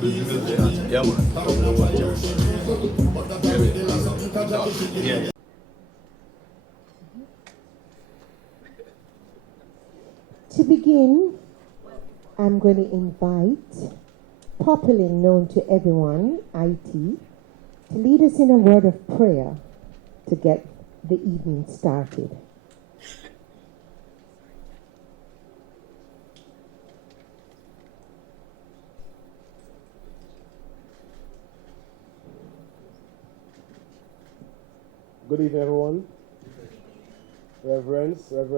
Yeah, man. Top of the world, yeah. To begin, I'm going to invite, popularly known to everyone, IT, to lead us in a word of prayer to get the evening started. Good evening, everyone. Reverence. Give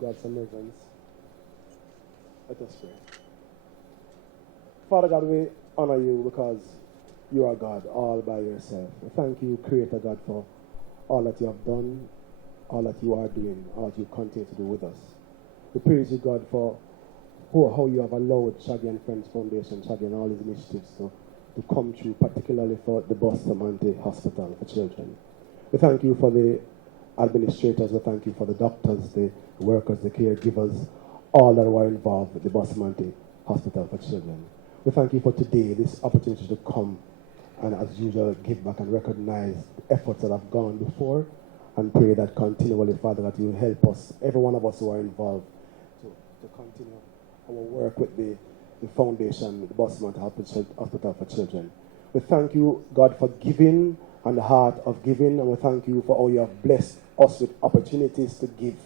God some reverence. Let us pray. Father God, we honor you because you are God all by yourself. We thank you, Creator God, for all that you have done, all that you are doing, all that you continue to do with us. We praise you, God, for how you have allowed Shaggy and Friends Foundation, Shaggy and all his initiatives to come through, particularly for the Bustamante Hospital for Children. We thank you for the administrators, we thank you for the doctors, the workers, the caregivers, all that were involved with the Bustamante Hospital for Children. We thank you for today, this opportunity to come and, as usual, give back and recognize the efforts that have gone before, and pray that continually, Father, that you will help us, every one of us who are involved, to continue our work with the foundation, the Bustamante Hospital for Children. We thank you, God, for giving and the heart of giving, and we thank you for how you have blessed us with opportunities to give.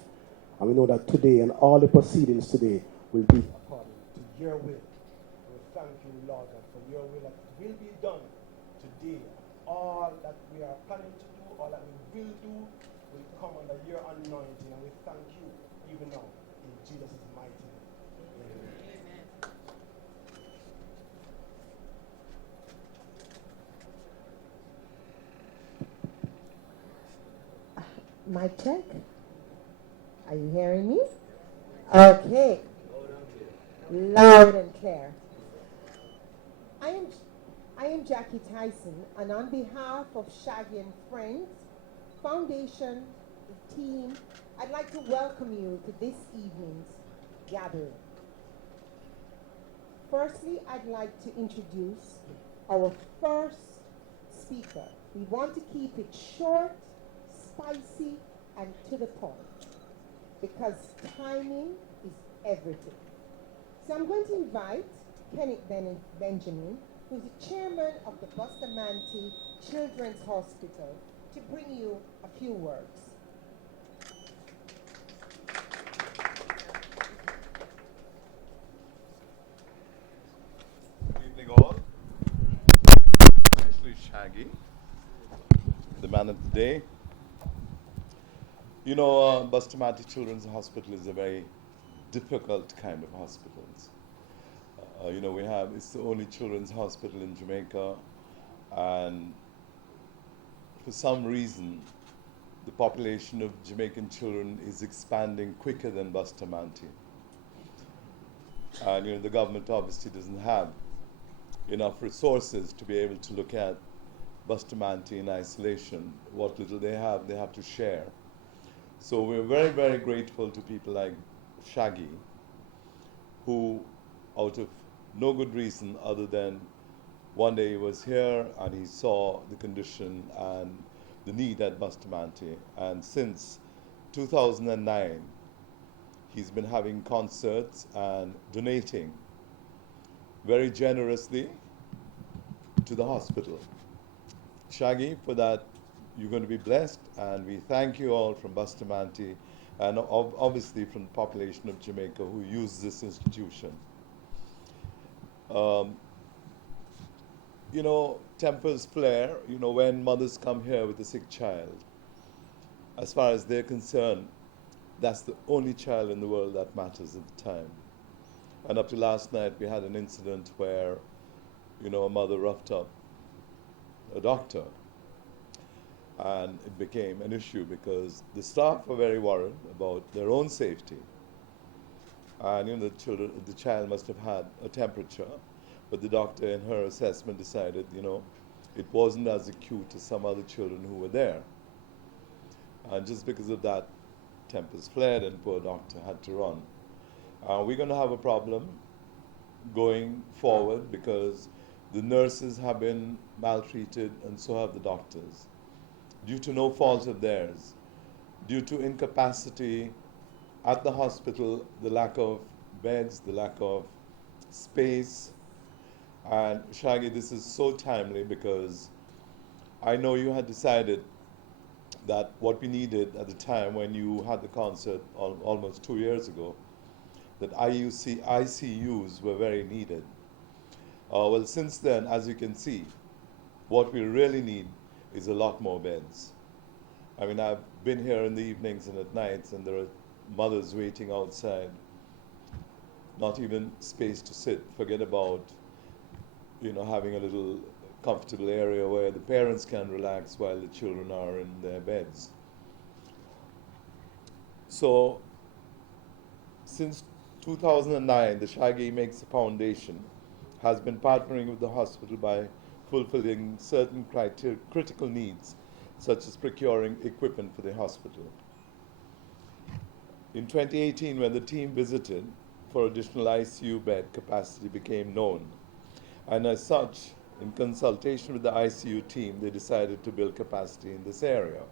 And we know that today and all the proceedings today will be according to your will. And we thank you, Lord, God, for your will that will be done today. All that we are planning to do, all that we will do, will come under your anointing. And we thank you even now in Jesus' mighty name. Amen. Mic check. Are you hearing me? Okay. Loud and clear. I am Jackie Tyson, and on behalf of Shaggy and Friends Foundation, the team, I'd like to welcome you to this evening's gathering. Firstly, I'd like to introduce our first speaker. We want to keep it short, spicy, and to the point, because timing is everything. So I'm going to invite Kenneth Benjamin, who's the chairman of the Bustamante Children's Hospital, to bring you a few words. Good evening, all. Especially Shaggy, the man of the day. You know, Bustamante Children's Hospital is a very difficult kind of hospital. You know, it's the only children's hospital in Jamaica, and for some reason, the population of Jamaican children is expanding quicker than Bustamante. And, you know, the government obviously doesn't have enough resources to be able to look at Bustamante in isolation. What little they have to share. So we're very, very grateful to people like Shaggy, who, out of no good reason other than one day he was here and he saw the condition and the need at Bustamante. And since 2009, he's been having concerts and donating very generously to the hospital. Shaggy, for that, you're going to be blessed, and we thank you all from Bustamante and obviously from the population of Jamaica who use this institution. You know, tempers flare, you know, when mothers come here with a sick child. As far as they're concerned, that's the only child in the world that matters at the time. And up to last night, we had an incident where, you know, a mother roughed up a doctor. And it became an issue because the staff were very worried about their own safety. And, you know, the child must have had a temperature, but the doctor in her assessment decided, you know, it wasn't as acute as some other children who were there. And just because of that, tempers flared and poor doctor had to run. We're going to have a problem going forward because the nurses have been maltreated and so have the doctors, due to no fault of theirs, due to incapacity at the hospital, the lack of beds, the lack of space. And Shaggy, this is so timely because I know you had decided that what we needed at the time when you had the concert almost 2 years ago, that ICUs were very needed. Well, since then, as you can see, what we really need is a lot more beds. I mean, I've been here in the evenings and at nights, and there are mothers waiting outside, not even space to sit. Forget about, having a little comfortable area where the parents can relax while the children are in their beds. So, since 2009, the Shaggy Makes a Foundation has been partnering with the hospital by fulfilling certain critical needs, such as procuring equipment for the hospital. In 2018, when the team visited for additional ICU bed capacity became known, and as such, in consultation with the ICU team, they decided to build capacity in this area.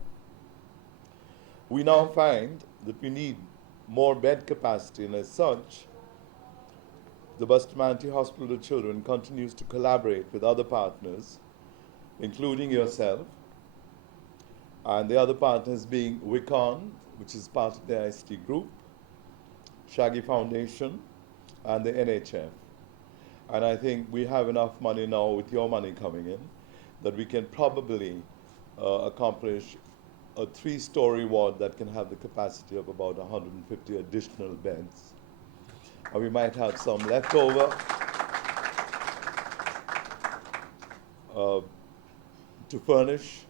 We now find that we need more bed capacity, and as such, the Bustamante Hospital of Children continues to collaborate with other partners, including yourself, and the other partners being WICON, which is part of the ICT group, Shaggy Foundation, and the NHF. And I think we have enough money now, with your money coming in, that we can probably accomplish a 3-story ward that can have the capacity of about 150 additional beds. And we might have some left over to furnish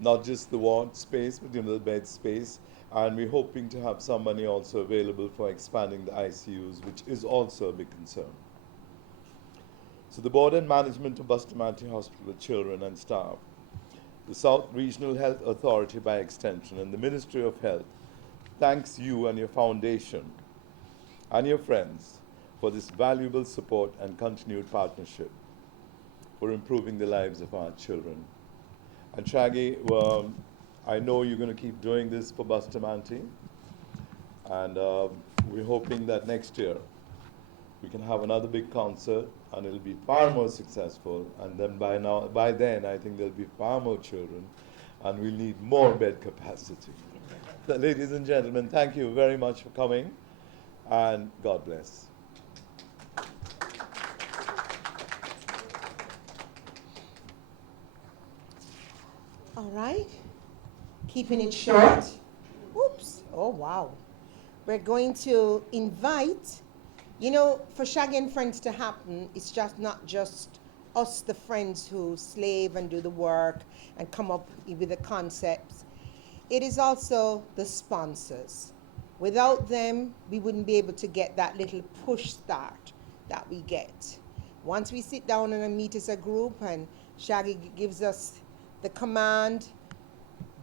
not just the ward space, but the bed space. And we're hoping to have some money also available for expanding the ICUs, which is also a big concern. So the board and management of Bustamante Hospital of Children and staff, the South Regional Health Authority by extension, and the Ministry of Health thanks you and your foundation and your friends for this valuable support and continued partnership for improving the lives of our children. And Shaggy, I know you're going to keep doing this for Bustamante, and we're hoping that next year we can have another big concert, and it'll be far more successful. And then by then, I think there'll be far more children, and we'll need more bed capacity. So, ladies and gentlemen, thank you very much for coming, and God bless. All right. Keeping it short. Oops. Oh, wow. We're going to invite, for Shaggy and Friends to happen, it's just not just us, the friends who slave and do the work and come up with the concepts. It is also the sponsors. Without them, we wouldn't be able to get that little push start that we get. Once we sit down and meet as a group and Shaggy gives us the command,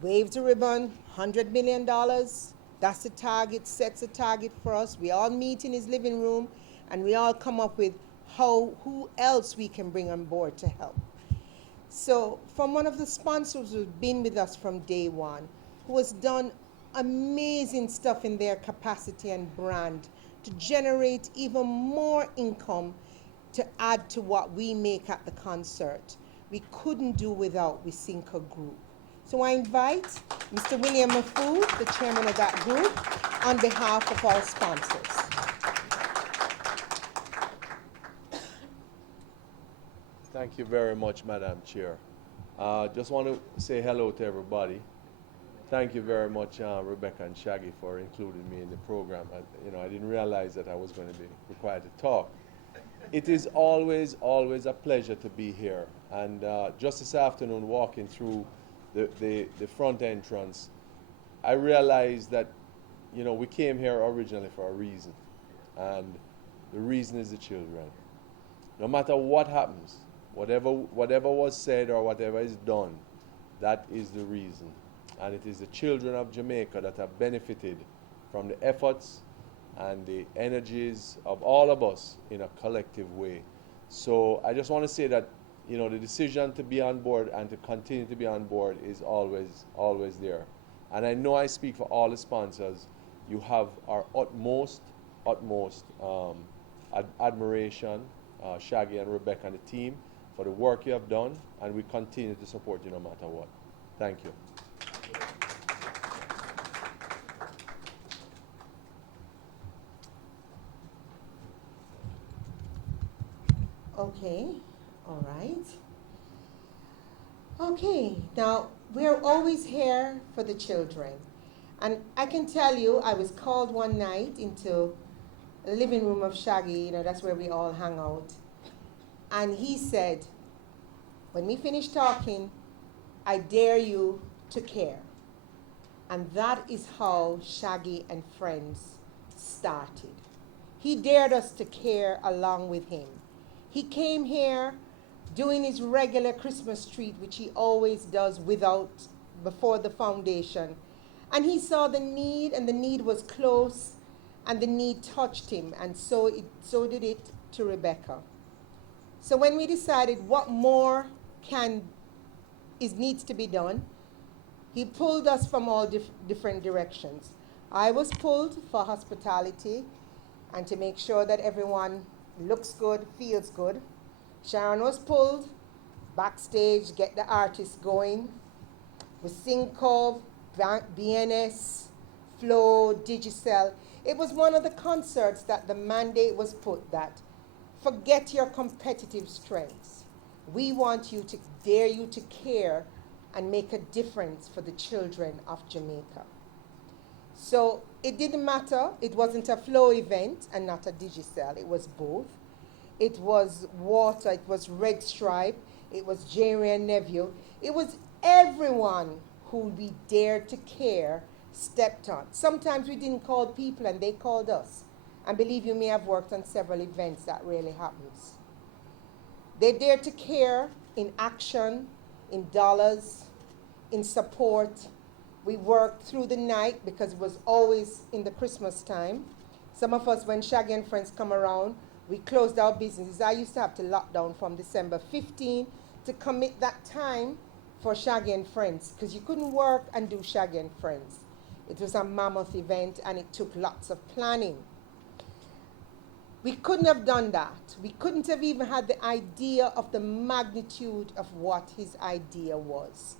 wave the ribbon, $100 million. That's the target, sets a target for us. We all meet in his living room and we all come up with who else we can bring on board to help. So from one of the sponsors who's been with us from day one, who has done amazing stuff in their capacity and brand to generate even more income to add to what we make at the concert. We couldn't do without Wisinka Group. So I invite Mr. William Mafood, the chairman of that group, on behalf of our sponsors. Thank you very much, Madam Chair. Just want to say hello to everybody. Thank you very much, Rebecca and Shaggy, for including me in the program. I didn't realize that I was going to be required to talk. It is always a pleasure to be here. And just this afternoon, walking through the front entrance, I realized that, we came here originally for a reason. And the reason is the children. No matter what happens, whatever was said or whatever is done, that is the reason. And it is the children of Jamaica that have benefited from the efforts, and the energies of all of us in a collective way. So I just want to say that, you know, the decision to be on board and to continue to be on board is always there. And I know I speak for all the sponsors. You have our utmost admiration, Shaggy and Rebecca and the team, for the work you have done, and we continue to support you no matter what. Thank you. Okay, all right. Okay, now we're always here for the children. And I can tell you, I was called one night into the living room of Shaggy, you know, that's where we all hang out. And he said, when we finish talking, I dare you to care. And that is how Shaggy and Friends started. He dared us to care along with him. He came here doing his regular Christmas treat, which he always does before the foundation. And he saw the need, and the need was close, and the need touched him, and so did it to Rebecca. So when we decided what more needs to be done, he pulled us from all different directions. I was pulled for hospitality and to make sure that everyone looks good, feels good. Sharon was pulled backstage, get the artists going. With Synco, BNS, Flow, Digicel. It was one of the concerts that the mandate was put that forget your competitive strengths. We want you to dare you to care and make a difference for the children of Jamaica. So it didn't matter. It wasn't a Flow event and not a Digicel. It was both. It was Water. It was Red Stripe. It was Jerry and Neville. It was everyone who we dared to care stepped on. Sometimes we didn't call people and they called us. And believe you me, I've worked on several events that really happens. They dared to care in action, in dollars, in support. We worked through the night because it was always in the Christmas time. Some of us, when Shaggy and Friends come around, we closed our businesses. I used to have to lock down from December 15 to commit that time for Shaggy and Friends, because you couldn't work and do Shaggy and Friends. It was a mammoth event and it took lots of planning. We couldn't have done that. We couldn't have even had the idea of the magnitude of what his idea was.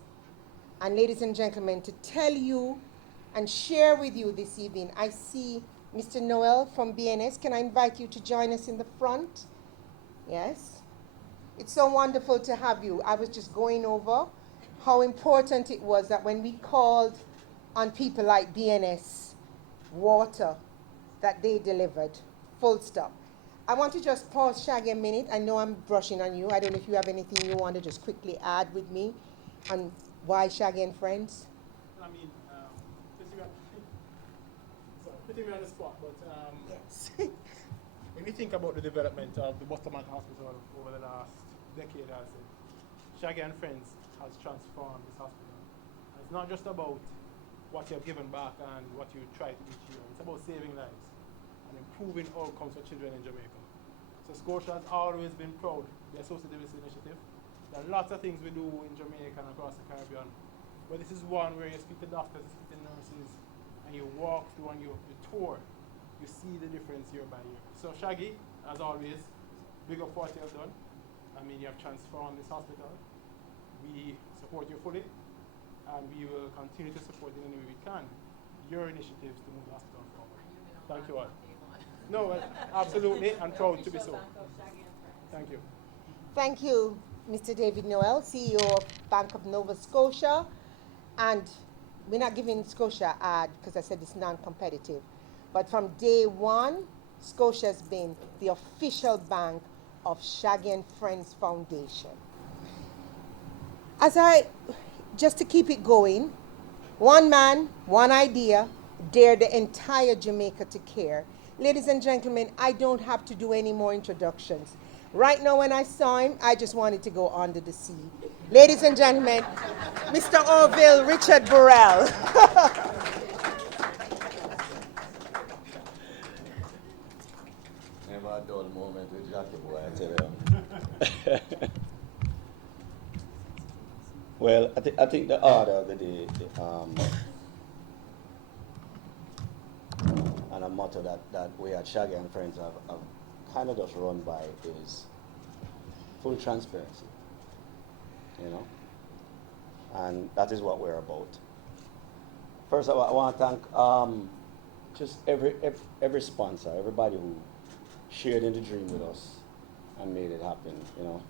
And ladies and gentlemen, to tell you and share with you this evening, I see Mr. Noel from BNS. Can I invite you to join us in the front? Yes. It's so wonderful to have you. I was just going over how important it was that when we called on people like BNS, Water, that they delivered, full stop. I want to just pause, Shaggy, a minute. I know I'm brushing on you. I don't know if you have anything you want to just quickly add with me on why Shaggy and Friends? I mean, putting me on the spot, but Yes. when you think about the development of the Bustamante Hospital over the last decade, I said, Shaggy and Friends has transformed this hospital. And it's not just about what you have given back and what you try to each year. It's about saving lives and improving outcomes for children in Jamaica. So Scotia has always been proud to be associated with this initiative. There are lots of things we do in Jamaica and across the Caribbean, but this is one where you speak to doctors, you speak to nurses, and you walk through and you tour. You see the difference year by year. So Shaggy, as always, big up for what you have done. I mean, you have transformed this hospital. We support you fully, and we will continue to support in any way we can your initiatives to move the hospital forward. Thank you all. No, absolutely, and proud to be so. Thank you. Thank you, Mr. David Noel, CEO of Bank of Nova Scotia. And we're not giving Scotia ad because I said it's non-competitive. But from day one, Scotia has been the official bank of Shaggy and Friends Foundation. Just to keep it going, one man, one idea, dared the entire Jamaica to care. Ladies and gentlemen, I don't have to do any more introductions. Right now when I saw him, I just wanted to go under the sea. Ladies and gentlemen, Mr. Orville Richard Burrell. Jackie boy, I tell you. Well, I think the order of the day, and a motto that we at Shaggy and Friends have kind of just run by is full transparency, you know, and that is what we're about. First, I want to thank just every sponsor, everybody who shared in the dream with us and made it happen, you know.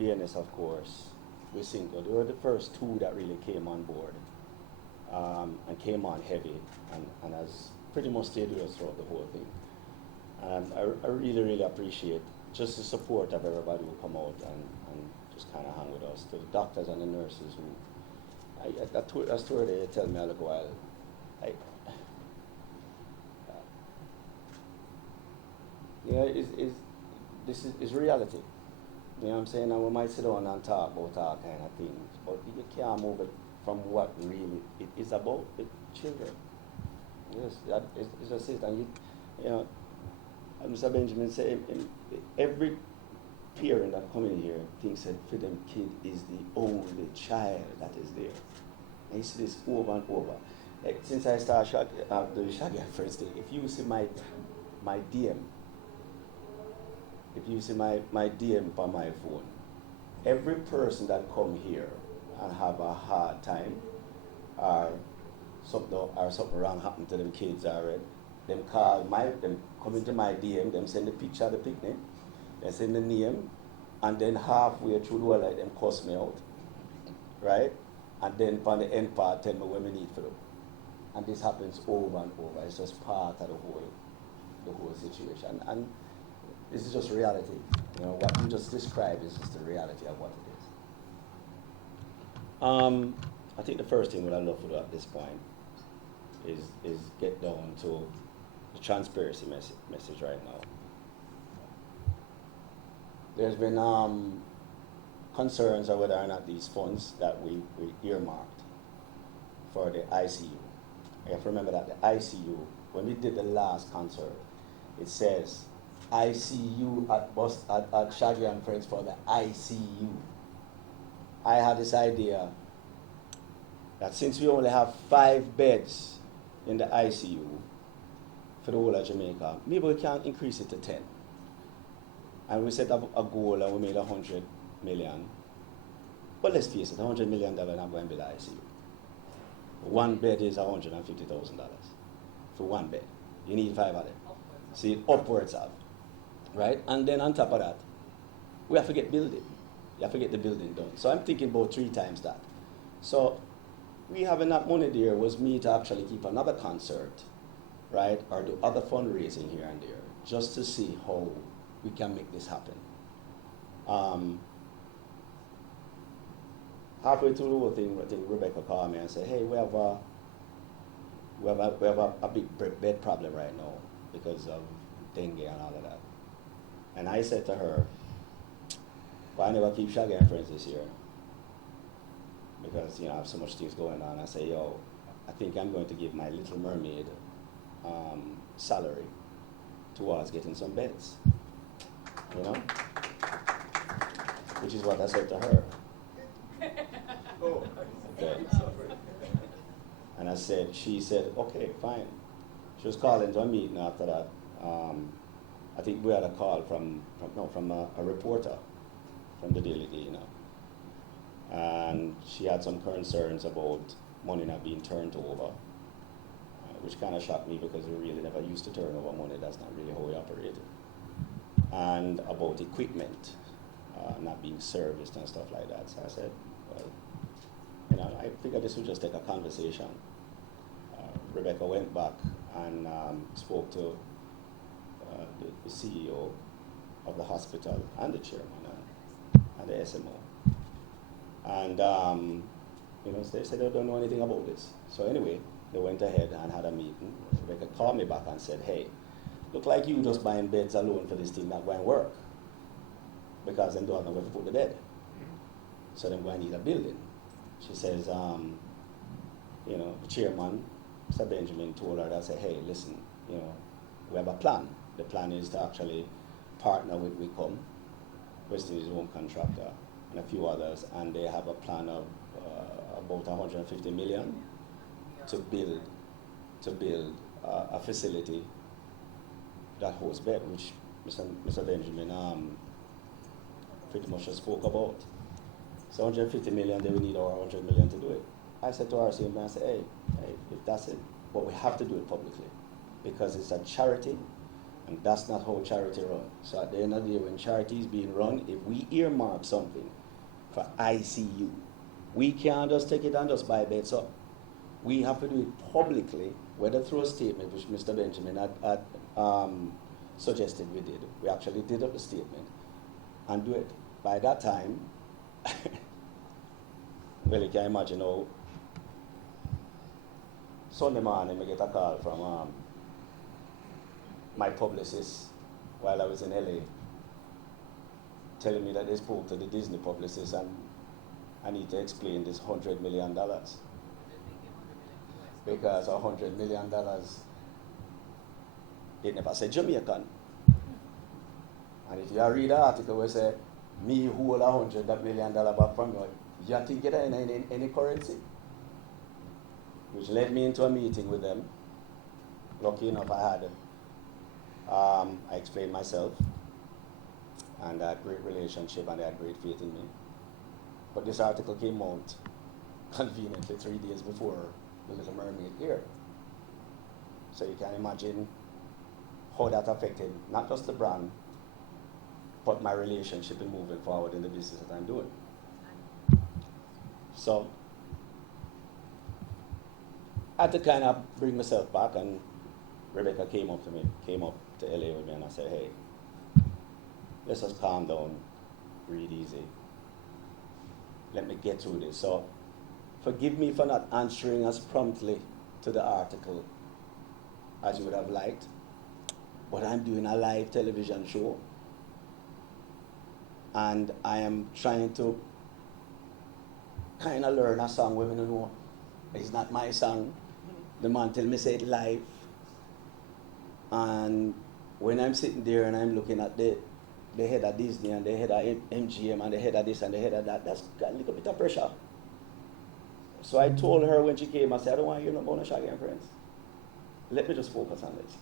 BNS, of course, we Cinco, they were the first two that really came on board and came on heavy and has pretty much stayed with us throughout the whole thing. And I really, really appreciate just the support of everybody who come out and just kind of hang with us, to the doctors and the nurses who, that story they tell me a little while, this is reality. You know what I'm saying? And we might sit down and talk about all kind of things, but you can't move it from what really it is about, the children. Yes, that is just it. And you know, as Mr. Benjamin said, every parent that come in here thinks that for them kid is the only child that is there. And you see this over and over. Like, since I started the Shaggy first day, if you see my DM, if you see my DM on my phone, every person that come here and have a hard time or something wrong happened to them kids already, them come into my DM, them send the picture of the picnic, they send the name, and then halfway through the whole like them cuss me out, right? And then on the end part tell me what we need for them. And this happens over and over. It's just part of the whole situation. And this is just reality. You know, what you just described is just the reality of what it is. I think the first thing what I love to do at this point is get down to the transparency message right now. There's been concerns of whether or not these funds that we earmarked for the ICU. You have to remember that the ICU, when we did the last concert, it says ICU at Shaggy and Friends for the ICU. I had this idea that since we only have 5 beds in the ICU for the whole of Jamaica, maybe we can increase it to 10. And we set up a goal and we made 100 million. But let's face it, $100 million not going to be the ICU. One bed is $150,000 for one bed. You need 5 of them. See, upwards of, right? And then on top of that, we have to get building. You have to get the building done. So I'm thinking about 3 times that. So we having that money there was me to actually keep another concert, right? Or do other fundraising here and there, just to see how we can make this happen. Halfway through the whole thing, I think Rebecca called me and said, hey, we have a big bed problem right now because of dengue and all of that. And I said to her, well, I never keep Shaggy and Friends this year because, you know, I have so much things going on. I say, yo, I think I'm going to give my Little Mermaid salary towards getting some beds, you know? Which is what I said to her. Okay. And I said, she said, okay, fine. She was calling to a meeting after that. I think we had a call from a reporter from the Daily Day, you know. And she had some concerns about money not being turned over, which kind of shocked me because we really never used to turn over money. That's not really how we operated. And about equipment not being serviced and stuff like that. So I said, well, you know, I figured this would just take a conversation. Rebecca went back and spoke to the CEO of the hospital and the chairman and the SMO. And, you know, they said they don't know anything about this. So anyway, they went ahead and had a meeting. Rebecca called me back and said, hey, look like you just buying beds alone for this thing not going to work because they don't know where to put the bed. So they're going to need a building. She says, you know, the chairman, Mr. Benjamin, told her that, said, hey, listen, you know, we have a plan. The plan is to actually partner with Wicom, Western home contractor, and a few others, and they have a plan of about 150 million to build a facility that holds bed, which Mr. Benjamin pretty much just spoke about. So 150 million, they will need our 100 million to do it. I said to RCM, I said, hey, if that's it, but we have to do it publicly because it's a charity, and that's not how charity runs. So at the end of the day, when charity is being run, if we earmark something for ICU, we can't just take it and just buy beds up. We have to do it publicly, whether through a statement, which Mr. Benjamin had suggested we did. We actually did up the statement and do it. By that time, well, you can imagine how Sunday morning I get a call from my publicist while I was in LA, telling me that they spoke to the Disney publicist and I need to explain this $100 million. Because $100 million, it never said Jamaican. And if you read the article where it says, me hold $100 million back from you, you think it in any currency? Which led me into a meeting with them. Lucky enough, I explained myself, and I had great relationship, and they had great faith in me. But this article came out conveniently 3 days before The Little Mermaid here. So you can imagine how that affected not just the brand, but my relationship in moving forward in the business that I'm doing. So I had to kind of bring myself back, and Rebecca came up to LA with me, and I said, hey, let's just calm down, breathe easy. Let me get through this. So forgive me for not answering as promptly to the article as you would have liked, but I'm doing a live television show, and I am trying to kind of learn a song where I don't know it's not my song. The man tell me say it live, and when I'm sitting there and I'm looking at the head of Disney and the head of MGM and the head of this and the head of that, that's got a little bit of pressure. So I told her when she came, I said, I don't want to hear no more Shaggy and Friends. Let me just focus on this.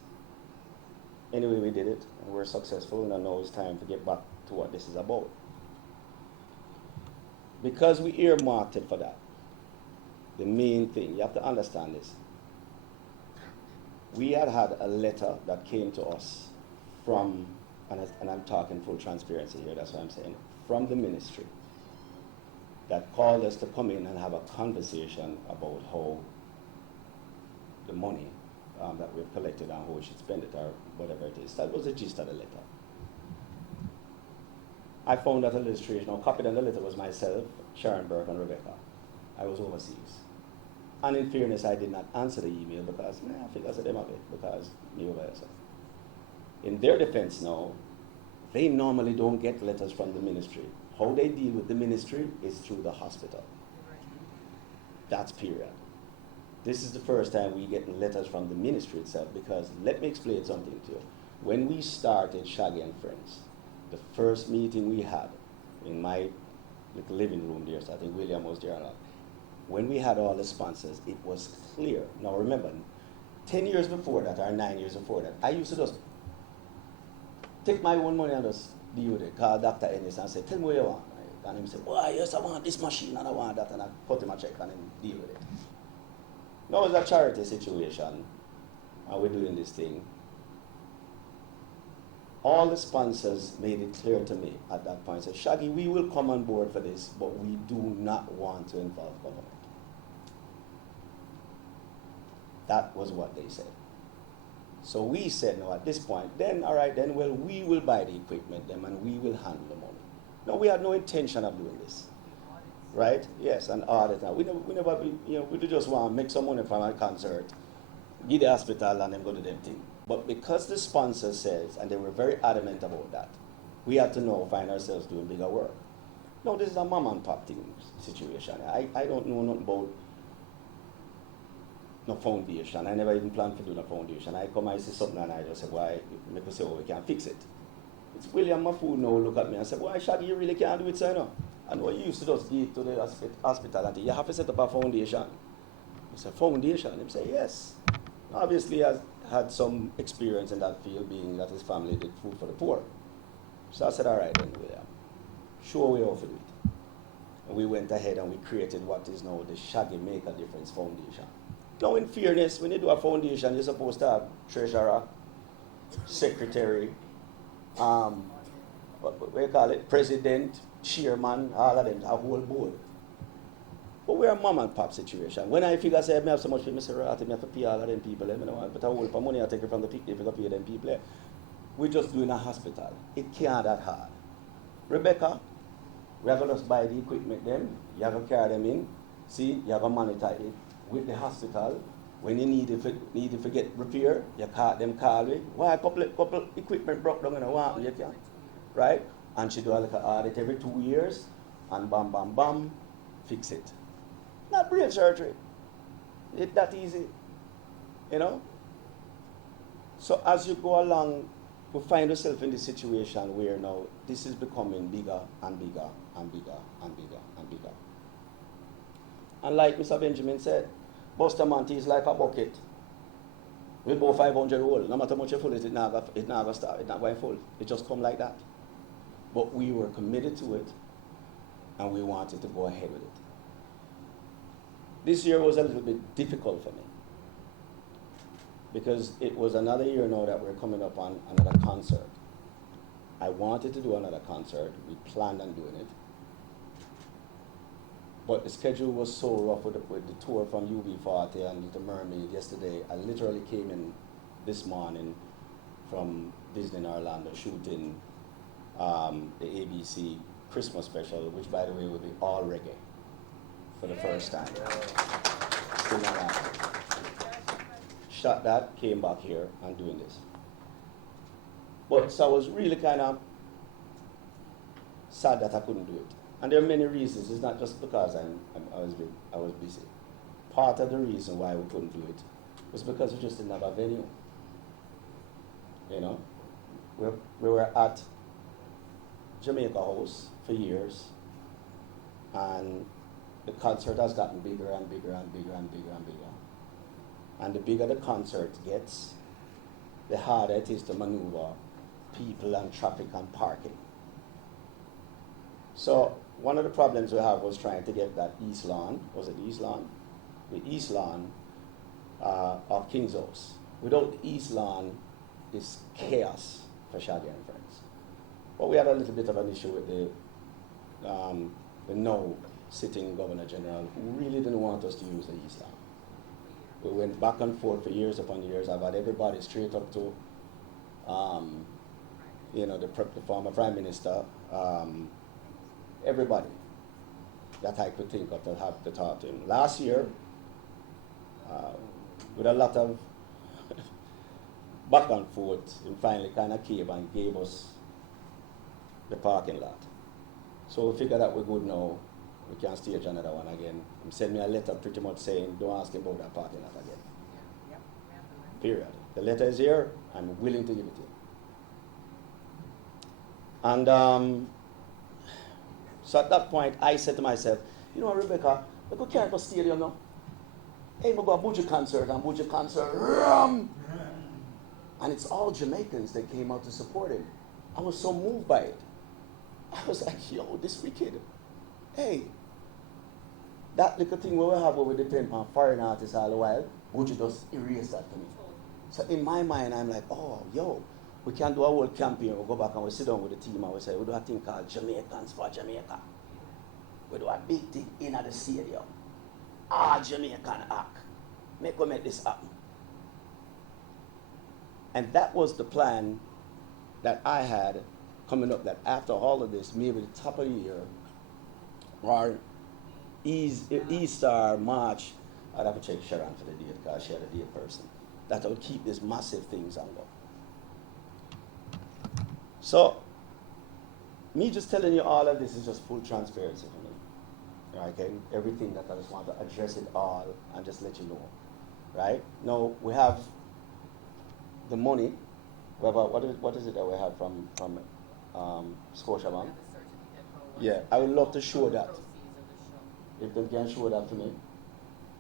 Anyway, we did it, and we're successful, and I know it's time to get back to what this is about. Because we earmarked it for that, the main thing, you have to understand this. We had a letter that came to us from, and I'm talking full transparency here, that's what I'm saying, from the ministry that called us to come in and have a conversation about how the money that we've collected and how we should spend it or whatever it is. That was the gist of the letter. I found that illustration, copied on the letter was myself, Sharon Burke, and Rebecca. I was overseas. And in fairness, I did not answer the email because I think I said them of it because me over there. In their defense now, they normally don't get letters from the ministry. How they deal with the ministry is through the hospital. That's period. This is the first time we get letters from the ministry itself because let me explain something to you. When we started Shaggy and Friends, the first meeting we had in my little living room there, so I think William was there a lot. When we had all the sponsors, it was clear. Now remember, 10 years before that, or 9 years before that, I used to just take my own money and just deal with it, call Dr. Ennis and say, tell me what you want. And he said, well, yes, I want this machine and I want that, and I put him a check and then deal with it. Now it's a charity situation, and we're doing this thing. All the sponsors made it clear to me at that point, said, Shaggy, we will come on board for this, but we do not want to involve government. That was what they said. So we said, no, at this point, then, all right, then, well, we will buy the equipment then, and we will handle the money. No, we had no intention of doing this. Right? Yes, an audit. We never, we just want to make some money from a concert, give the hospital, and then go to them thing. But because the sponsor says, and they were very adamant about that, we had to now find ourselves doing bigger work. No, this is a mom and pop thing situation. I don't know nothing about no foundation. I never even planned to do no foundation. I come, I see something and I just say, why, make me say, oh, we can't fix it. It's William Mafu now look at me and say, why, Shaggy, you really can't do it, sir, no? And what you used to just give to the hospital and you have to set up a foundation. It's a foundation. He say, yes. Obviously, he has had some experience in that field, being that his family did food for the poor. So I said, all right then, William, show we how to do it. And we went ahead and we created what is now the Shaggy Make a Difference Foundation. Now, in fairness, when you do a foundation, you're supposed to have treasurer, secretary, what do you call it, president, chairman, all of them, a whole board. But we're a mom and pop situation. When I figure, say, I have so much people, I have to pay all of them people, I don't want to put a whole heap of money I take it from the people if I pay them people. We're just doing a hospital. It can't that hard. Rebecca, we are going to just buy the equipment them, you have to carry them in, see, you have to monitor it with the hospital. When you need it to get repair, you call them call it. Why a couple equipment broke down in a while, you can, right? And she do a little audit every 2 years, and bam, bam, bam, fix it. Not brain surgery. It's that easy, you know? So as you go along, we find ourselves in this situation where now this is becoming bigger and bigger and bigger and bigger and bigger. And like Mr. Benjamin said, Bustamante is like a bucket. We go 500 roll. No matter how much you full it, it's not going to stop. It's not going full. It just come like that. But we were committed to it, and we wanted to go ahead with it. This year was a little bit difficult for me, because it was another year now that we're coming up on another concert. I wanted to do another concert. We planned on doing it. But the schedule was so rough with the tour from UB40 and Little Mermaid yesterday. I literally came in this morning from Disney in Orlando shooting the ABC Christmas special, which by the way will be all reggae for the first time. Still not happening. Shot that, came back here and doing this. But so I was really kind of sad that I couldn't do it. And there are many reasons. It's not just because I was busy. Part of the reason why we couldn't do it was because we just didn't have a venue. You know, we were at Jamaica House for years, and the concert has gotten bigger and bigger and bigger and bigger and bigger. And the bigger the concert gets, the harder it is to maneuver people and traffic and parking. So one of the problems we have was trying to get that east lawn, was it east lawn? The east lawn of King's House. Without the east lawn, it's chaos for Shaggy and friends. But we had a little bit of an issue with the now sitting Governor General, who really didn't want us to use the east lawn. We went back and forth for years upon years. I've had everybody straight up to, the former Prime Minister, everybody that I could think of to have to talk to him. Last year, with a lot of back and forth, he finally kind of came and gave us the parking lot. So we figured that we're good now. We can stage another one again. He sent me a letter pretty much saying, don't ask him about that parking lot again. Period. The letter is here. I'm willing to give it to him. And so at that point, I said to myself, you know, Rebecca, I go carry the stadium now. Hey, I go a Buju concert, rum! And it's all Jamaicans that came out to support him. I was so moved by it. I was like, yo, this wicked. Hey, that little thing we have where we depend on foreign artists all the while, Buju just erase that to me. So in my mind, I'm like, oh, yo, we can do a whole campaign. We'll go back and we'll sit down with the team and we'll say, we do a thing called Jamaicans for Jamaica. We do a big thing in at the stadium. Jamaican act. Make this happen. And that was the plan that I had coming up, that after all of this, maybe the top of the year, or Easter, March, I'd have to check Sharon for the date because she had a date person. That would keep these massive things on go. So, me just telling you all of this is just full transparency for me. Okay? Everything that I just want to address it all and just let you know. right? Now we have the money. We have what is it that we have from Scotiabank? Yeah, I would love to show that. If they can show that to me.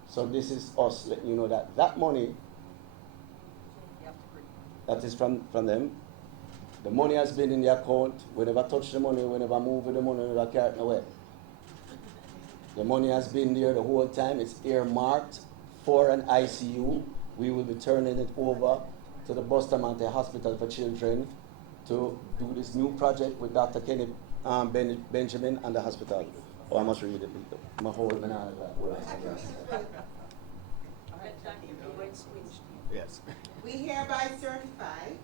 So this is us letting you know that that money that is from them. The money has been in the account. We never touch the money. We never move with the money. We never carry it away. The money has been there the whole time. It's earmarked for an ICU. We will be turning it over to the Bustamante Hospital for Children to do this new project with Dr. Kenny Benjamin and the hospital. Oh, I must read it. My whole banana. Yes. We hereby certify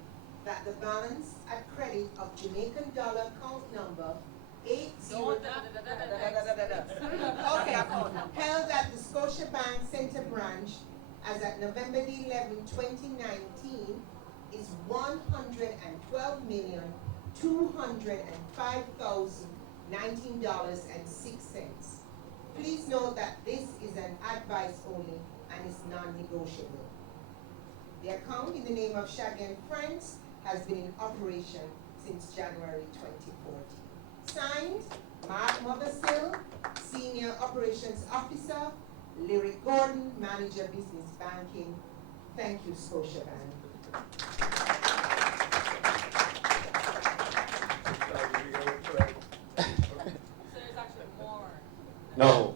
that the balance at credit of Jamaican dollar account number 80 held at the Scotiabank Center branch as at November 11, 2019 is $112,205,019.06. Please note that this is an advice only and is non-negotiable. The account in the name of Shaggy and Friends has been in operation since January 2014. Signed, Mark Mothersill, Senior Operations Officer, Lyric Gordon, Manager Business Banking. Thank you, Scotiabank. So there's actually more. No,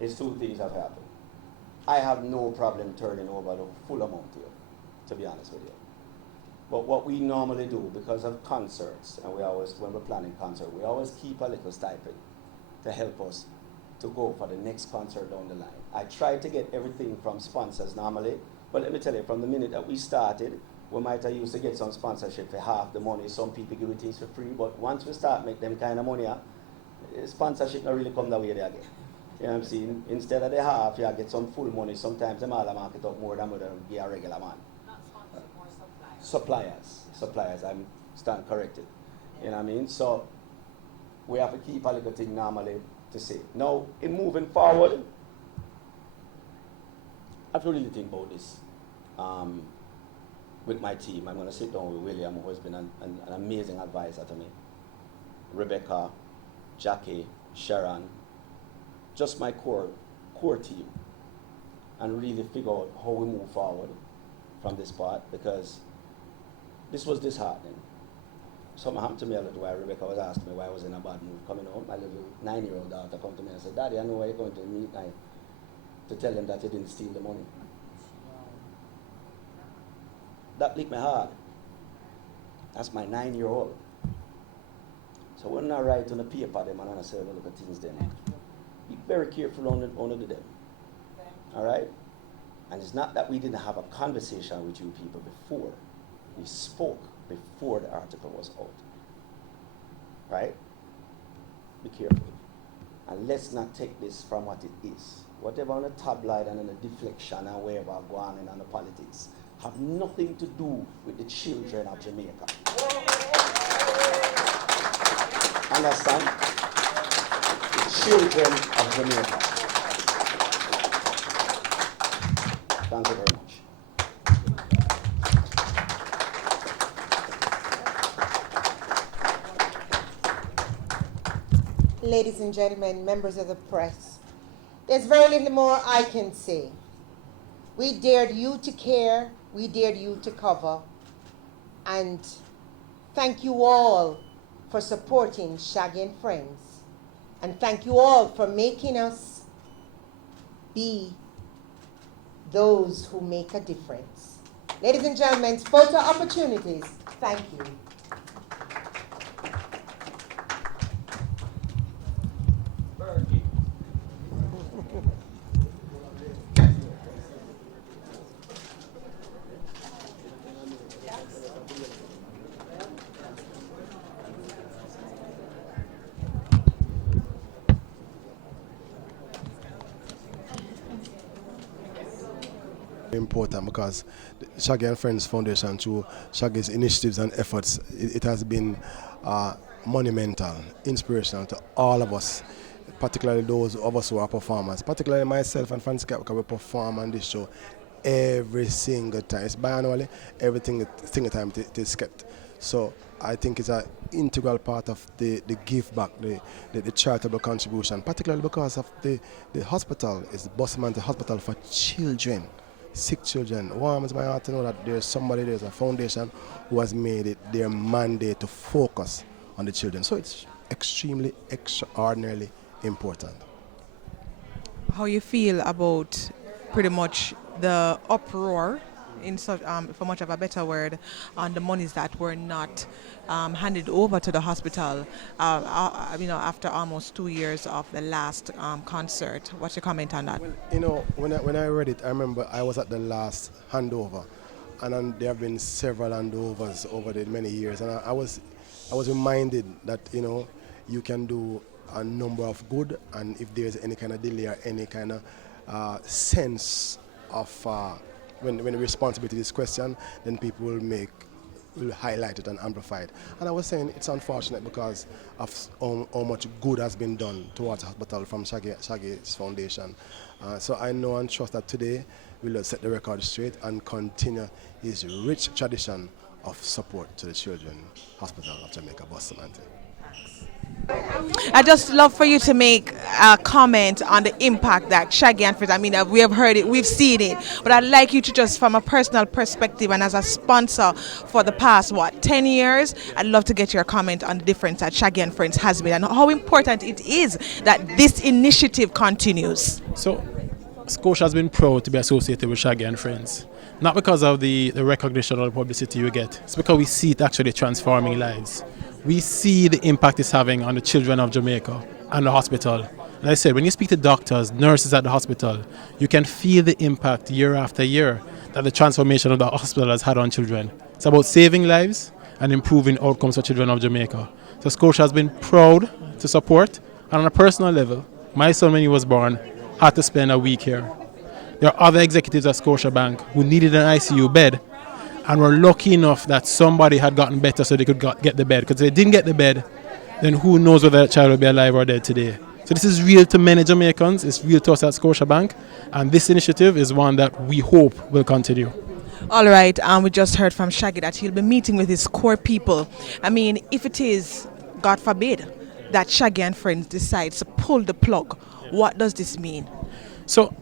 it's two things have happened. I have no problem turning over the full amount here, to be honest with you. But what we normally do, because of concerts, and we always, when we're planning concert, we always keep a little stipend to help us to go for the next concert down the line. I try to get everything from sponsors normally, but let me tell you, from the minute that we started, we might have used to get some sponsorship for half the money. Some people give it things for free, but once we start make them kind of money, sponsorship not really come that way there again. You know what I'm saying? Instead of the half, you get some full money. Sometimes them all mark it up more than we give a regular man. Not sponsorship, more suppliers. Suppliers, I'm stand corrected. You know what I mean? So we have to keep a little thing normally to say. Now, in moving forward, I have to really think about this with my team. I'm going to sit down with William, who has been an amazing advisor to me, Rebecca, Jackie, Sharon, just my core team, and really figure out how we move forward from this part, because this was disheartening. Something happened to me a little while. Rebecca was asking me why I was in a bad mood coming home. My little 9-year-old daughter come to me and said, "Daddy, I know why you're going to meet night to tell him that he didn't steal the money." That licked my heart. That's my 9-year-old. So when I write on the paper them and I say, look at things then, be very careful on the them. All right? And it's not that we didn't have a conversation with you people before. We spoke before the article was out. Right? Be careful. And let's not take this from what it is. Whatever on the tabloid and on the deflection and wherever going on in the politics have nothing to do with the children of Jamaica. Understand? The children of Jamaica. Thank you very much. Ladies and gentlemen, members of the press, there's very little more I can say. We dared you to care, we dared you to cover, and thank you all for supporting Shaggy and Friends, and thank you all for making us be those who make a difference. Ladies and gentlemen, photo opportunities, thank you. Important because the Shaggy and Friends Foundation, through Shaggy's initiatives and efforts, it has been monumental, inspirational to all of us, particularly those of us who are performers, particularly myself and Francis, because we perform on this show every single time. It's biannually, single time it is kept. So I think it's an integral part of the give back, the charitable contribution, particularly because of the hospital is the Bustamante Hospital for children, sick children. Warms my heart to know that there's a foundation who has made it their mandate to focus on the children. So it's extremely, extraordinarily important. How you feel about pretty much the uproar, for much of a better word, on the monies that were not handed over to the hospital, after almost 2 years of the last concert? What's your comment on that? Well, when I read it, I remember I was at the last handover, and then there have been several handovers over the many years, and I was reminded that you can do a number of good, and if there's any kind of delay or any kind of sense of when the responsibility is questioned, then people will highlight it and amplify it. And I was saying it's unfortunate because of how much good has been done towards the hospital from Shaggy's foundation. So I know and trust that today we'll set the record straight and continue his rich tradition of support to the Children's Hospital of Jamaica, Bustamante. I'd just love for you to make a comment on the impact that Shaggy and Friends, we have heard it, we've seen it, but I'd like you to just, from a personal perspective and as a sponsor for the past, 10 years, I'd love to get your comment on the difference that Shaggy and Friends has made and how important it is that this initiative continues. So, Scotia has been proud to be associated with Shaggy and Friends. Not because of the recognition or the publicity you get, it's because we see it actually transforming lives. We see the impact it's having on the children of Jamaica and the hospital. And I said, when you speak to doctors, nurses at the hospital, you can feel the impact year after year that the transformation of the hospital has had on children. It's about saving lives and improving outcomes for children of Jamaica. So Scotia has been proud to support, and on a personal level, my son, when he was born, had to spend a week here. There are other executives at Scotiabank who needed an ICU bed, and were lucky enough that somebody had gotten better so they could get the bed. Because if they didn't get the bed, then who knows whether that child will be alive or dead today. So this is real to many Jamaicans, it's real to us at Scotiabank, and this initiative is one that we hope will continue. All right, we just heard from Shaggy that he'll be meeting with his core people. If it is, God forbid, that Shaggy and Friends decides to pull the plug, what does this mean? So,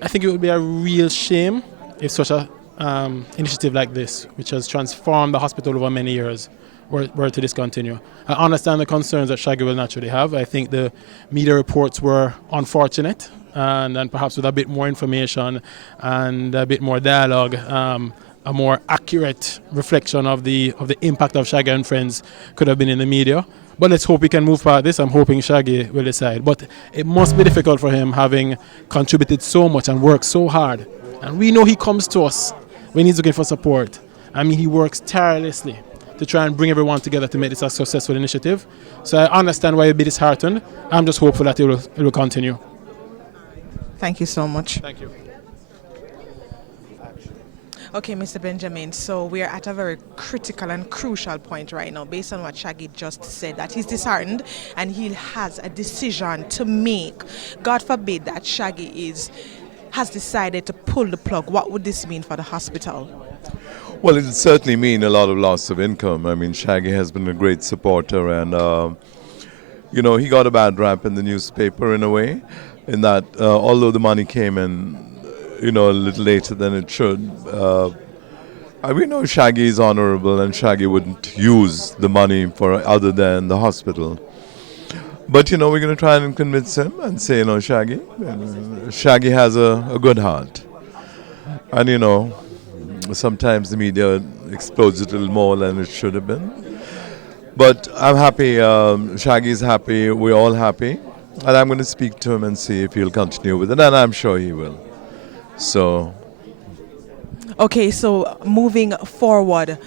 I think it would be a real shame if such a initiative like this, which has transformed the hospital over many years, were to discontinue. I understand the concerns that Shaggy will naturally have. I think the media reports were unfortunate, and perhaps with a bit more information and a bit more dialogue, a more accurate reflection of the impact of Shaggy and Friends could have been in the media. But let's hope we can move past this. I'm hoping Shaggy will decide. But it must be difficult for him, having contributed so much and worked so hard. And we know he comes to us when he's looking for support. He works tirelessly to try and bring everyone together to make this a successful initiative. So I understand why he'll be disheartened. I'm just hopeful that it will continue. Thank you so much. Thank you. Okay, Mr. Benjamin, so we are at a very critical and crucial point right now, based on what Shaggy just said, that he's disheartened and he has a decision to make. God forbid that Shaggy has decided to pull the plug. What would this mean for the hospital? Well, it would certainly mean a lot of loss of income. Shaggy has been a great supporter, and he got a bad rap in the newspaper in a way, in that although the money came in, a little later than it should, we know Shaggy is honorable, and Shaggy wouldn't use the money for other than the hospital. But, we're going to try and convince him and say, Shaggy, Shaggy has a good heart. And, sometimes the media explodes a little more than it should have been. But I'm happy, Shaggy's happy, we're all happy. And I'm going to speak to him and see if he'll continue with it, and I'm sure he will. So... Okay, so moving forward,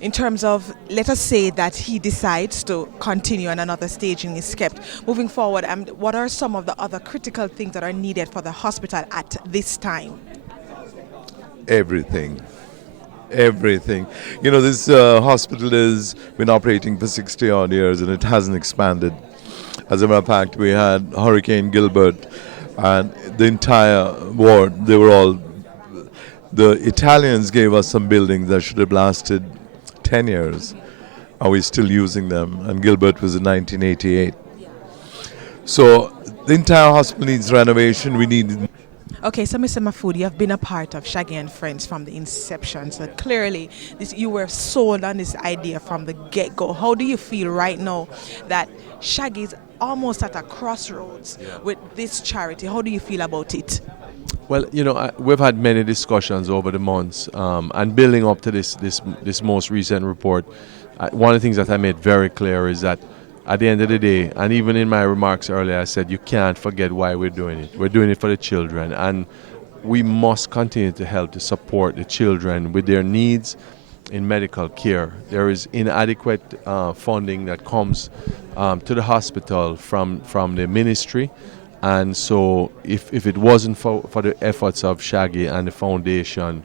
in terms of, let us say that he decides to continue and another staging is kept. Moving forward, what are some of the other critical things that are needed for the hospital at this time? Everything. This hospital has been operating for 60 odd years and it hasn't expanded. As a matter of fact, we had Hurricane Gilbert and the entire ward, they were all. The Italians gave us some buildings that should have lasted 10 years. Are we still using them? And Gilbert was in 1988. So the entire hospital needs renovation. We need. Okay, so Mr. Mahfood, you have been a part of Shaggy and Friends from the inception. So clearly, you were sold on this idea from the get-go. How do you feel right now that Shaggy is almost at a crossroads with this charity? How do you feel about it? Well, we've had many discussions over the months, and building up to this most recent report. One of the things that I made very clear is that at the end of the day, and even in my remarks earlier, I said you can't forget why we're doing it. We're doing it for the children, and we must continue to help to support the children with their needs in medical care. There is inadequate funding that comes to the hospital from the ministry. And so if it wasn't for the efforts of Shaggy and the foundation,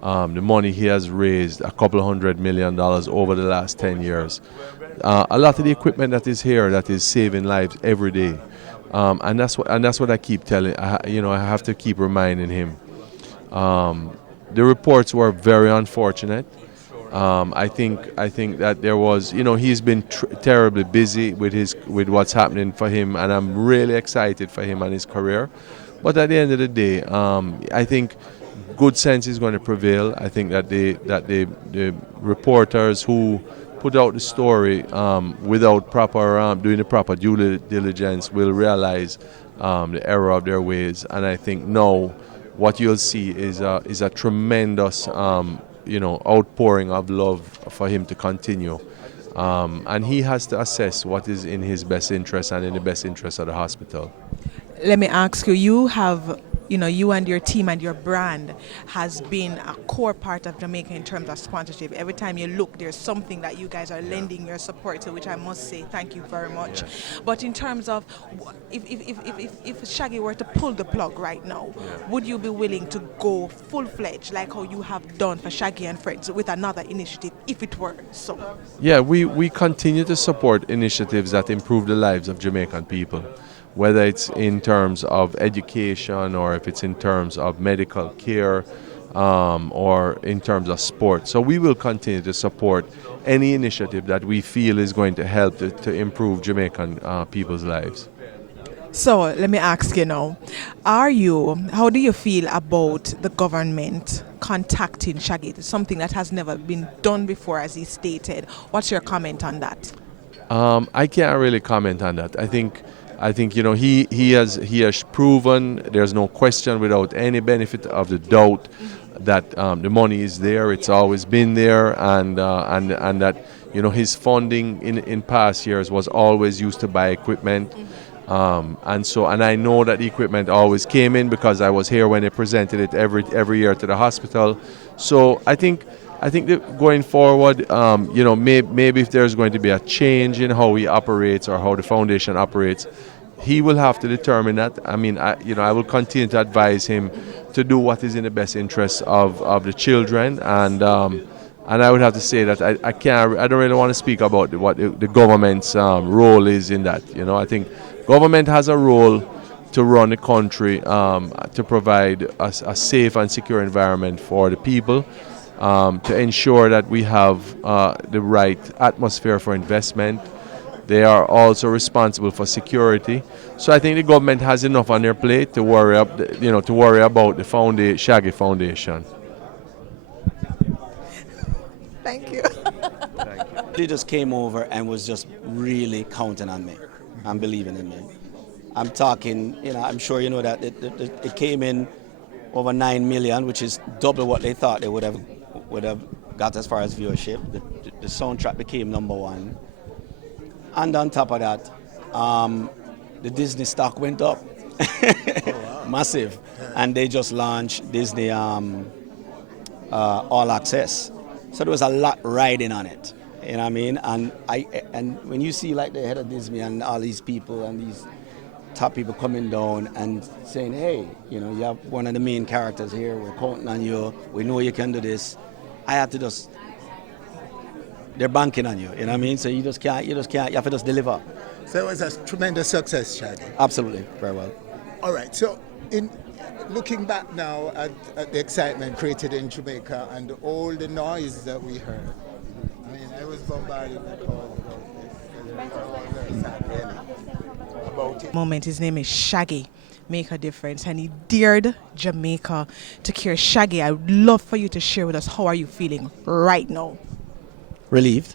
the money he has raised, $200 million over the last 10 years, a lot of the equipment that is here that is saving lives every day. And that's what I keep telling, I have to keep reminding him. The reports were very unfortunate. I think that there was, he's been terribly busy with what's happening for him, and I'm really excited for him and his career. But at the end of the day, I think good sense is going to prevail. I think that the reporters who put out the story without proper doing the proper due diligence will realize the error of their ways. And I think now what you'll see is a tremendous outpouring of love for him to continue. And he has to assess what is in his best interest and in the best interest of the hospital. Let me ask you, you and your team and your brand has been a core part of Jamaica in terms of sponsorship. Every time you look, there's something that you guys are lending your support to, which I must say thank you very much. But in terms of if Shaggy were to pull the plug right now, would you be willing to go full-fledged like how you have done for Shaggy and Friends with another initiative if it were so? Yeah, we continue to support initiatives that improve the lives of Jamaican people, whether it's in terms of education or if it's in terms of medical care or in terms of sport. So we will continue to support any initiative that we feel is going to help to improve Jamaican people's lives. So let me ask you now, how do you feel about the government contacting Shaggy? It's something that has never been done before, as he stated. What's your comment on that? I can't really comment on that. I think he has proven, there's no question without any benefit of the doubt that the money is there. It's always been there, and that his funding in past years was always used to buy equipment. And I know that the equipment always came in because I was here when they presented it every year to the hospital. So I think that going forward, maybe if there's going to be a change in how he operates or how the foundation operates, he will have to determine that. I mean, I will continue to advise him to do what is in the best interest of the children, and I would have to say that I don't really want to speak about what the government's role is in that. I think government has a role to run the country, to provide a safe and secure environment for the people, to ensure that we have the right atmosphere for investment. They are also responsible for security. So I think the government has enough on their plate to worry about the Shaggy Foundation. Thank you. He just came over and was just really counting on me and believing in me. I'm talking, I'm sure you know that it came in over 9 million, which is double what they thought they would have got as far as viewership. The soundtrack became #1. And on top of that, the Disney stock went up. Massive. And they just launched Disney All Access. So there was a lot riding on it. You know what I mean? And when you see like the head of Disney and all these people and these top people coming down and saying, hey, you have one of the main characters here, we're counting on you, we know you can do this. I had to just, they're banking on you know what I mean? So you have to just deliver. So it was a tremendous success, Shaggy. Absolutely, very well. All right. So, in looking back now at the excitement created in Jamaica and all the noise that we heard, I mean, I was bombarded with calls about this. We were all very sad, really, about it. Moment, his name is Shaggy. Make a difference, and he dared Jamaica to cure. Shaggy, I would love for you to share with us how are you feeling right now. Relieved.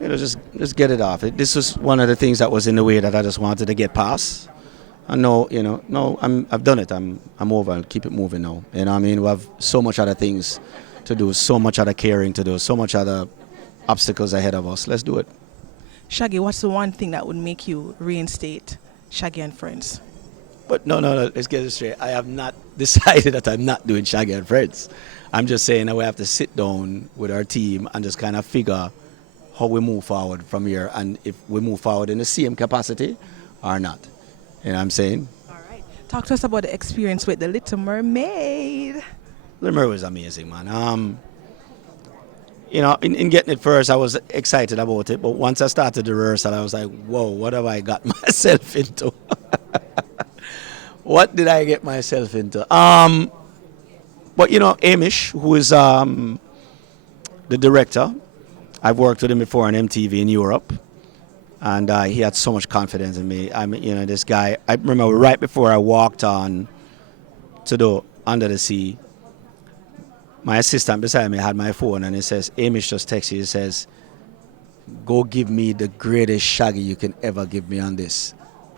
Just get it off. This was one of the things that was in the way that I just wanted to get past. And I've done it. I'm over. I'll keep it moving now. You know what I mean? We have so much other things to do, so much other caring to do, so much other obstacles ahead of us. Let's do it. Shaggy, what's the one thing that would make you reinstate Shaggy and Friends? But no, let's get it straight. I have not decided that I'm not doing Shaggy and Friends. I'm just saying that we have to sit down with our team and just kind of figure how we move forward from here, and if we move forward in the same capacity or not. You know what I'm saying? All right. Talk to us about the experience with The Little Mermaid. Little Mermaid was amazing, man. In getting it first, I was excited about it, but once I started the rehearsal, I was like, whoa, what have I got myself into? What did I get myself into? But Amish, who is the director, I've worked with him before on MTV in Europe, and he had so much confidence in me. This guy, I remember right before I walked on to do Under the Sea, my assistant beside me had my phone, and he says, Amish just texted you, he says, go give me the greatest Shaggy you can ever give me on this,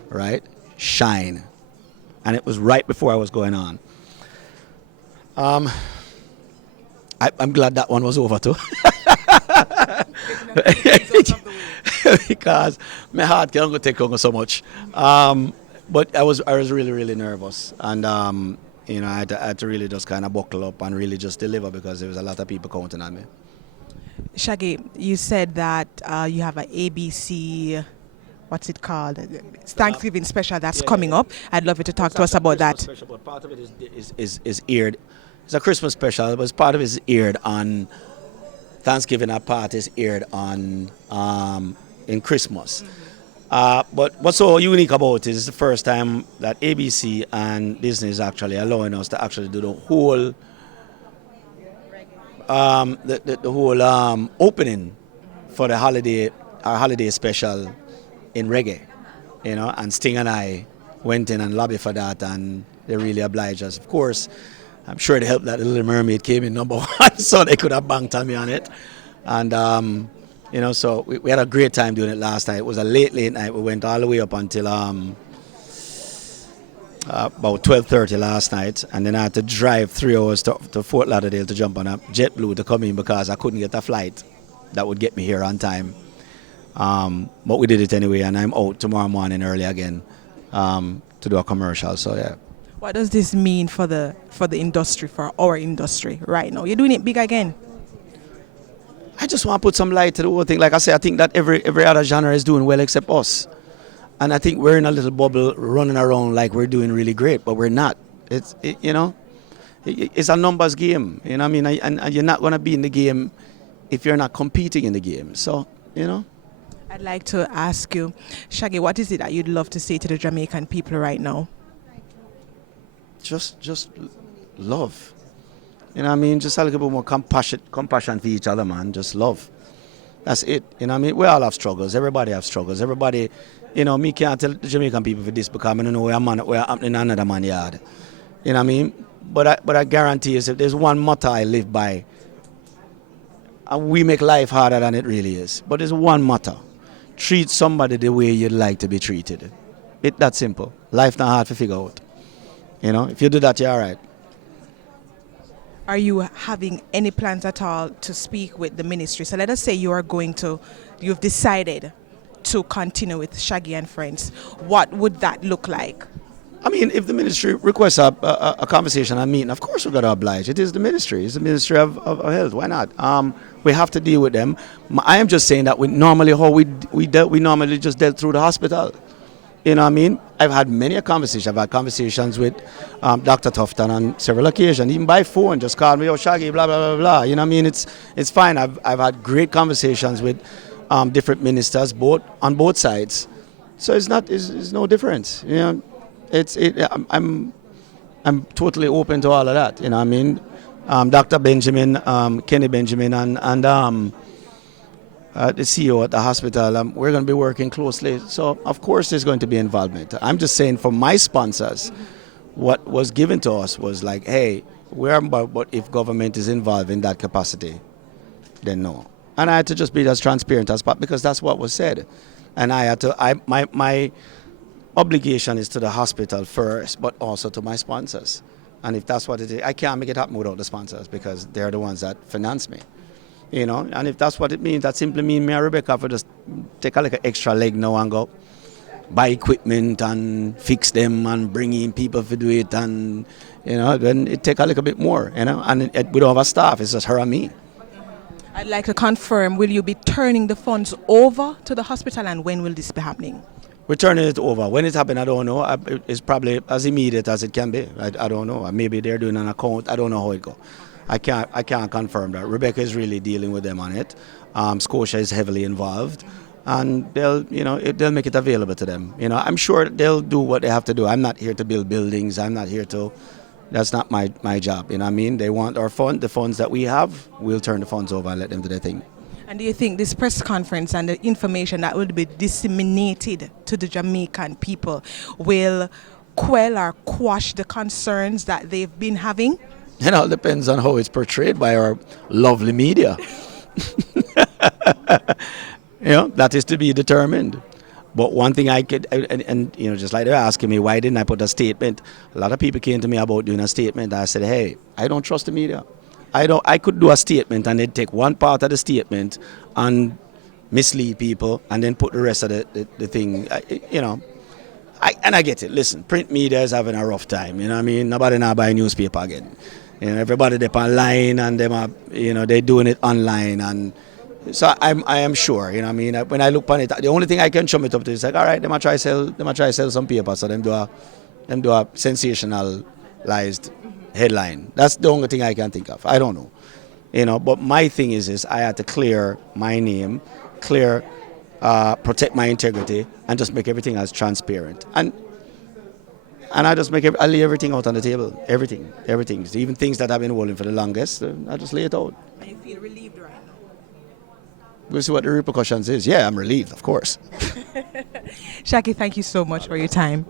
right? Shine. And it was right before I was going on. I'm glad that one was over too. Because my heart can't go take on so much. But I was really, really nervous. And I had to really just kind of buckle up and really just deliver because there was a lot of people counting on me. Shaggy, you said that you have an ABC, what's it called? It's Thanksgiving special that's coming up. I'd love you to talk to us about that. Special, but part of it is aired. It's a Christmas special, but part of it is aired on Thanksgiving. Our part is aired on in Christmas. But what's so unique about it is the first time that ABC and Disney is actually allowing us to actually do the whole opening for the our holiday special in reggae, and Sting and I went in and lobbied for that, and they really obliged us. Of course, I'm sure it helped that The Little Mermaid came in number one, so they could have banked on me on it. And so we had a great time doing it last night. It was a late night. We went all the way up until about 12:30 last night, and then I had to drive 3 hours to Fort Lauderdale to jump on a JetBlue to come in because I couldn't get a flight that would get me here on time. But we did it anyway, and I'm out tomorrow morning early again to do a commercial. So yeah. What does this mean for the industry, for our industry right now? You're doing it big again. I just want to put some light to the whole thing. Like I say, I think that every other genre is doing well except us. And I think we're in a little bubble running around like we're doing really great, but we're not. It's a numbers game. You know what I mean? And you're not going to be in the game if you're not competing in the game. So, I'd like to ask you, Shaggy, what is it that you'd love to say to the Jamaican people right now? Just love. You know what I mean? Just a little bit more compassion for each other, man. Just love. That's it. You know what I mean? We all have struggles. Everybody have struggles. Everybody, me can't tell the Jamaican people for this because I don't know where I'm in another man's yard. You know what I mean? But I guarantee you, if there's one motto I live by, and we make life harder than it really is. But there's one motto. Treat somebody the way you'd like to be treated. It's that simple. Life not hard to figure out. If you do that, you're all right. Are you having any plans at all to speak with the ministry? So let us say you've decided to continue with Shaggy and Friends. What would that look like? I mean, if the ministry requests a conversation and meeting, of course we're going to oblige. It is the ministry. It's the Ministry of Health. Why not? We have to deal with them. I am just saying that we normally just dealt through the hospital. You know what I mean? I've had many conversations. I've had conversations with Dr. Tufton on several occasions, even by phone, just called me, oh, Shaggy, blah, blah, blah, blah. You know what I mean? It's fine. I've had great conversations with different ministers, on both sides. So it's no difference. You know, I'm totally open to all of that. You know what I mean? Dr. Benjamin, Kenny Benjamin, and the CEO at the hospital, we're going to be working closely. So, of course, there's going to be involvement. I'm just saying for my sponsors, what was given to us was like, hey, but if government is involved in that capacity, then no. And I had to just be as transparent as possible because that's what was said. And I had to, my obligation is to the hospital first, but also to my sponsors. And if that's what it is, I can't make it happen without the sponsors because they're the ones that finance me. You know, and if that's what it means, that simply means me and Rebecca for just take a little extra leg now and go buy equipment and fix them and bring in people to do it, and you know, then it take a little bit more, you know, and we don't have a staff, it's just her and me. I'd like to confirm, will you be turning the funds over to the hospital, and when will this be happening? We're turning it over. When it happened, I don't know. It's probably as immediate as it can be. I don't know. Maybe they're doing an account. I don't know how it goes. I can't confirm that. Rebecca is really dealing with them on it. Scotia is heavily involved, and they'll make it available to them. You know, I'm sure they'll do what they have to do. I'm not here to build buildings. I'm not here to. That's not my job. You know what I mean? They want our fund, the funds that we have. We'll turn the funds over and let them do their thing. And do you think this press conference and the information that will be disseminated to the Jamaican people will quell or quash the concerns that they've been having? It all depends on how it's portrayed by our lovely media. You know, that is to be determined. But one thing I could, and you know, just like they're asking me, why didn't I put a statement? A lot of people came to me about doing a statement. I said, hey, I don't trust the media. I could do a statement and then take one part of the statement and mislead people and then put the rest of the thing, you know. I get it. Listen, print media is having a rough time. You know what I mean? Nobody now buy newspaper again. You know, everybody they online and them are, you know, they're doing it online. And so I am sure, you know what I mean? When I look on it, the only thing I can chum it up to is like, all right, they might try sell some paper, so them do a sensationalized headline. That's the only thing I can think of. I don't know. You know, but my thing is I had to clear my name, protect my integrity, and just make everything as transparent. And I just I lay everything out on the table. Everything. Even things that I've been holding for the longest, I just lay it out. And you feel relieved right now? We'll see what the repercussions is. Yeah, I'm relieved, of course. Shaggy, thank you so much for your time.